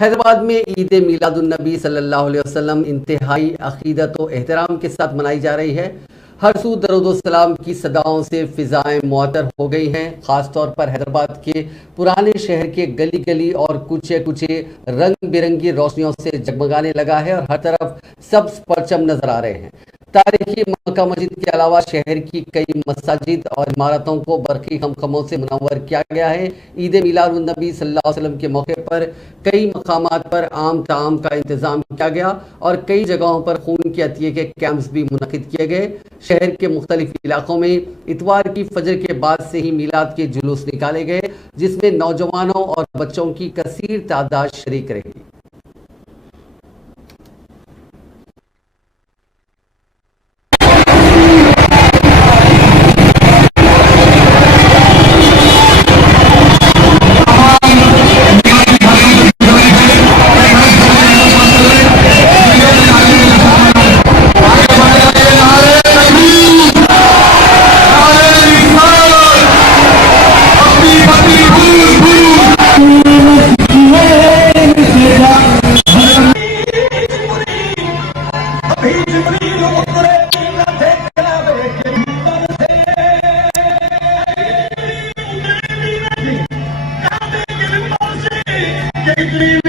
हैदराबाद में ईद मिलादुन्नबी सल्लल्लाहु अलैहि वसल्लम इंतहाई अकीदत व एहतराम के साथ मनाई जा रही है। हर सू दरूद सलाम की सदाओं से फिजाएं मुअत्तर हो गई हैं। ख़ासतौर पर हैदराबाद के पुराने शहर के गली गली और कुचे कुचे रंग बिरंगी रोशनियों से जगमगाने लगा है और हर तरफ सब्ज परचम नजर आ रहे हैं। तारीखी मक्का मस्जिद के अलावा शहर की कई मसाजिद और इमारतों को बरक़ी खमखमों से मुनव्वर किया गया है। ईद मिलादुन्नबी सल्लल्लाहु अलैहि वसल्लम के मौके पर कई मकामात पर आम ताम का इंतजाम किया गया और कई जगहों पर खून के अतिये के कैंप्स भी मुनक़िद किए गए। शहर के मुख्तलिफ इलाकों में इतवार की फजर के बाद से ही मिलाद के जुलूस निकाले गए, जिसमें नौजवानों और बच्चों की कसीर तादाद शरीक रही। Dream